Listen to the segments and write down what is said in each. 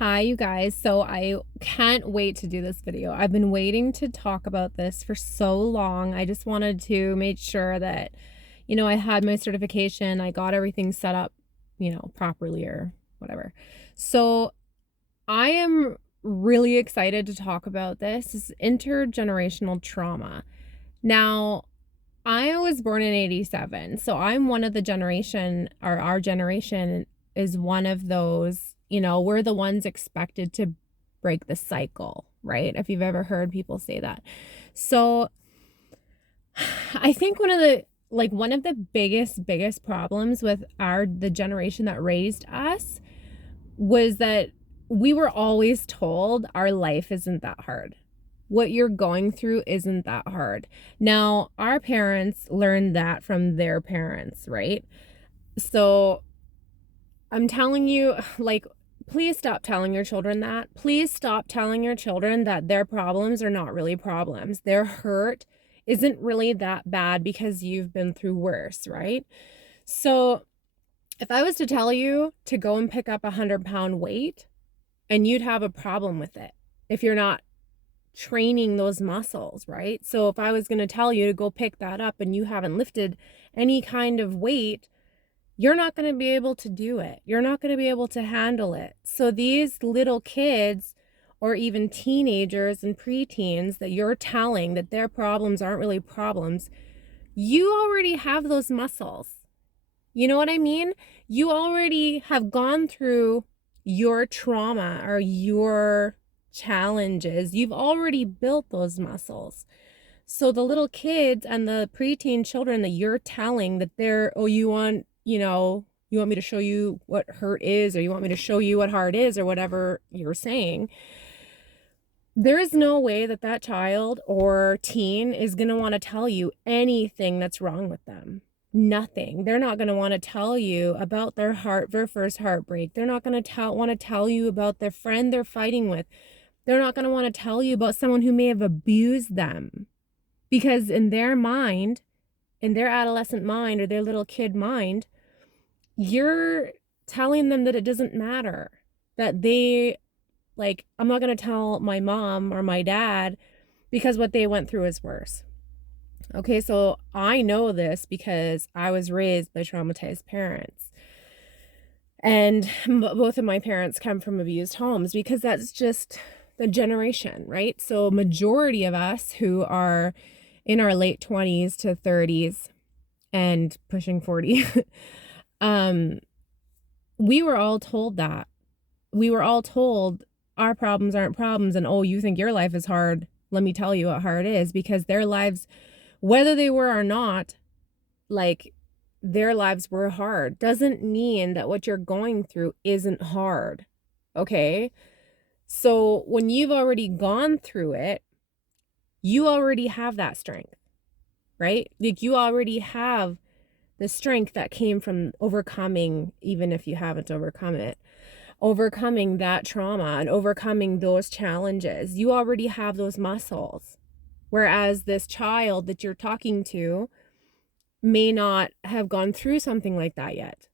Hi, you guys. So I can't wait to do this video. I've been waiting to talk about this for so long. I just wanted to make sure that, I had my certification, I got everything set up, properly or whatever. So I am really excited to talk about this. This is intergenerational trauma. Now, I was born in 87, so I'm one of the generation, or our generation is one of those, we're the ones expected to break the cycle, right? If you've ever heard people say that. So I think one of the biggest problems with the generation that raised us was that we were always told our life isn't that hard. What you're going through isn't that hard. Now, our parents learned that from their parents, right? So I'm telling you, please stop telling your children that. Please stop telling your children that their problems are not really problems. Their hurt isn't really that bad because you've been through worse, right? So if I was to tell you to go and pick up 100-pound weight, and you'd have a problem with it if you're not training those muscles, right? So if I was going to tell you to go pick that up and you haven't lifted any kind of weight, you're not going to be able to do it. You're not going to be able to handle it. So these little kids or even teenagers and preteens that you're telling that their problems aren't really problems, you already have those muscles. You know what I mean? You already have gone through your trauma or your challenges. You've already built those muscles. So the little kids and the preteen children that you're telling that you want me to show you what hurt is, or you want me to show you what hard is, or whatever you're saying, there is no way that child or teen is going to want to tell you anything that's wrong with them. Nothing. They're not going to want to tell you about their first heartbreak. They're not going to want to tell you about their friend they're fighting with. They're not going to want to tell you about someone who may have abused them. Because in their mind, in their adolescent mind or their little kid mind, you're telling them that it doesn't matter. That I'm not going to tell my mom or my dad because what they went through is worse. Okay, so I know this because I was raised by traumatized parents. And both of my parents come from abused homes because that's just the generation, right? So majority of us who are in our late 20s to 30s and pushing 40, we were all told that. We were all told our problems aren't problems, and oh, you think your life is hard. Let me tell you what hard is, because their lives, whether they were or not, their lives were hard. Doesn't mean that what you're going through isn't hard. Okay? So when you've already gone through it, you already have that strength, right? You already have the strength that came from overcoming, even if you haven't overcome it, overcoming that trauma and overcoming those challenges. You already have those muscles. Whereas this child that you're talking to may not have gone through something like that yet,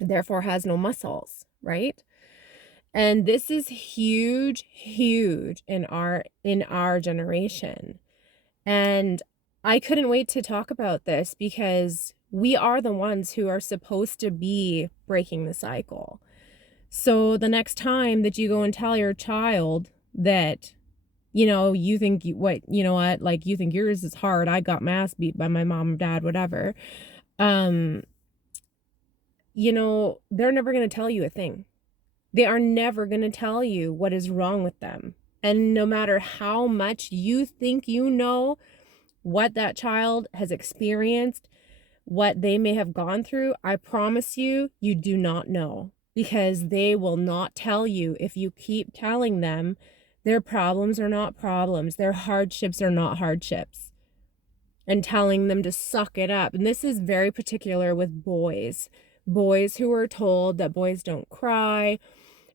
therefore has no muscles, right? And this is huge in our generation. And I couldn't wait to talk about this because we are the ones who are supposed to be breaking the cycle. So the next time that you go and tell your child that, you think you think yours is hard. I got my ass beat by my mom or dad, whatever. They're never going to tell you a thing. They are never going to tell you what is wrong with them. And no matter how much you think you know what that child has experienced, what they may have gone through, I promise you, you do not know. Because they will not tell you if you keep telling them their problems are not problems, their hardships are not hardships, and telling them to suck it up. And this is very particular with boys who are told that boys don't cry,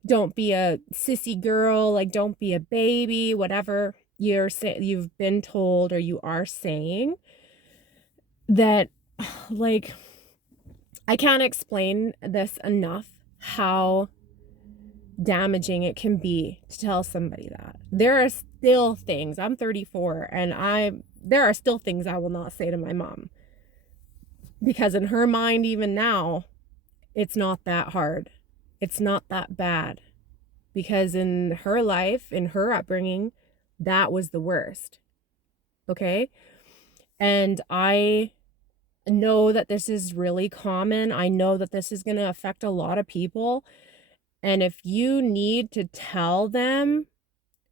don't be a sissy girl, don't be a baby, whatever you've been told or you are saying. That, I can't explain this enough, how damaging it can be to tell somebody that. There are still things, I'm 34, and there are still things I will not say to my mom, because in her mind, even now, it's not that hard. It's not that bad, because in her life, in her upbringing, that was the worst. Okay? And I know that this is really common. I know that this is going to affect a lot of people. And if you need to tell them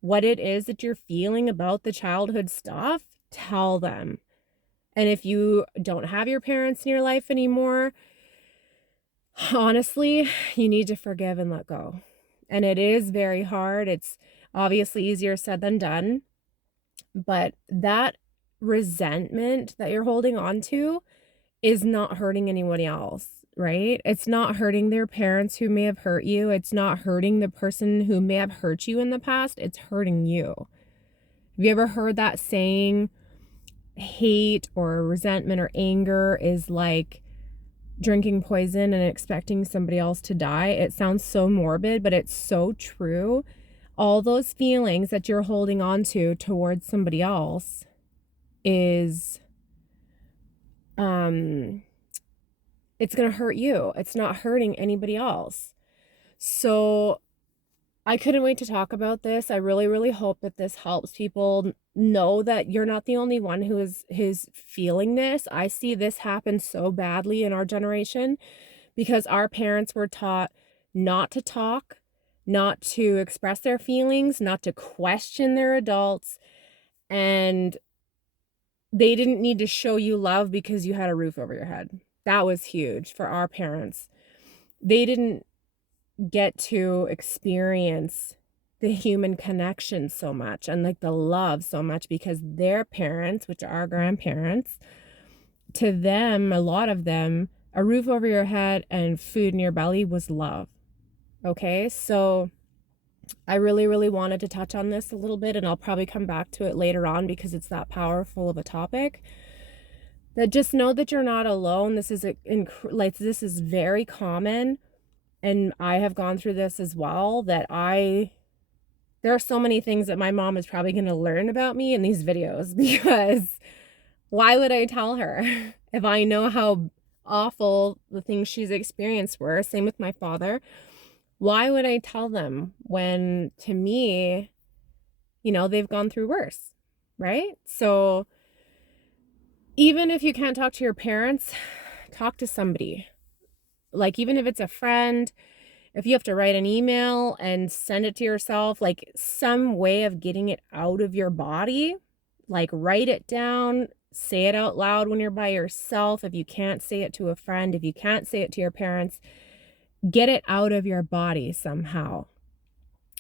what it is that you're feeling about the childhood stuff, tell them. And if you don't have your parents in your life anymore, honestly, you need to forgive and let go. And it is very hard. It's obviously easier said than done. But that resentment that you're holding on to is not hurting anyone else, right? It's not hurting their parents who may have hurt you. It's not hurting the person who may have hurt you in the past. It's hurting you. Have you ever heard that saying, hate or resentment or anger is like drinking poison and expecting somebody else to die? It sounds so morbid, but it's so true. All those feelings that you're holding on to towards somebody else is it's going to hurt you. It's not hurting anybody else. So I couldn't wait to talk about this. I really, really hope that this helps people know that you're not the only one who is feeling this. I see this happen so badly in our generation because our parents were taught not to talk, not to express their feelings, not to question their adults, and they didn't need to show you love because you had a roof over your head. That was huge for our parents. They didn't get to experience the human connection so much and like the love so much because their parents, which are our grandparents, to them, a lot of them, a roof over your head and food in your belly was love. Okay, so I really, really wanted to touch on this a little bit, and I'll probably come back to it later on because it's that powerful of a topic. That just know that you're not alone. This is very common, and I have gone through this as well. There are so many things that my mom is probably going to learn about me in these videos because why would I tell her if I know how awful the things she's experienced were? Same with my father. Why would I tell them when, to me, they've gone through worse, right? So even if you can't talk to your parents, talk to somebody. Like, even if it's a friend, if you have to write an email and send it to yourself, like some way of getting it out of your body, like write it down, say it out loud when you're by yourself. If you can't say it to a friend, if you can't say it to your parents, get it out of your body somehow.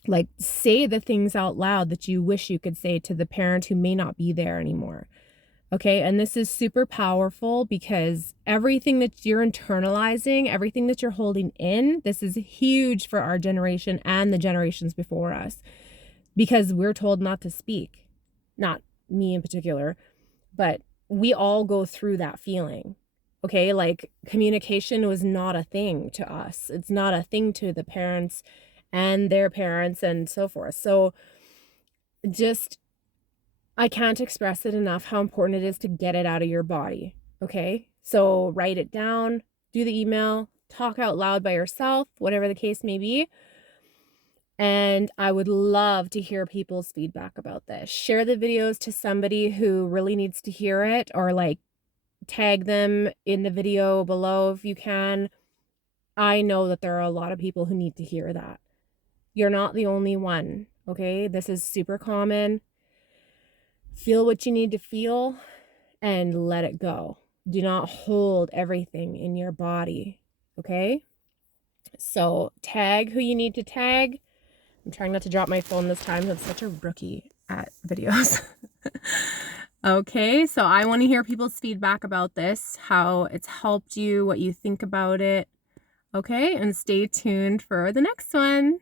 Like, say the things out loud that you wish you could say to the parent who may not be there anymore. Okay, and this is super powerful because everything that you're internalizing, everything that you're holding in, this is huge for our generation and the generations before us because we're told not to speak. Not me in particular, but we all go through that feeling. Okay, like communication was not a thing to us. It's not a thing to the parents and their parents and so forth. So I can't express it enough how important it is to get it out of your body. Okay, so write it down, do the email, talk out loud by yourself, whatever the case may be. And I would love to hear people's feedback about this. Share the videos to somebody who really needs to hear it, or like tag them in the video below if you can. I know that there are a lot of people who need to hear that. You're not the only one, okay? This is super common. Feel what you need to feel and let it go. Do not hold everything in your body, okay? So tag who you need to tag. I'm trying not to drop my phone this time. I'm such a rookie at videos. Okay, so I want to hear people's feedback about this, how it's helped you, what you think about it. Okay, and stay tuned for the next one.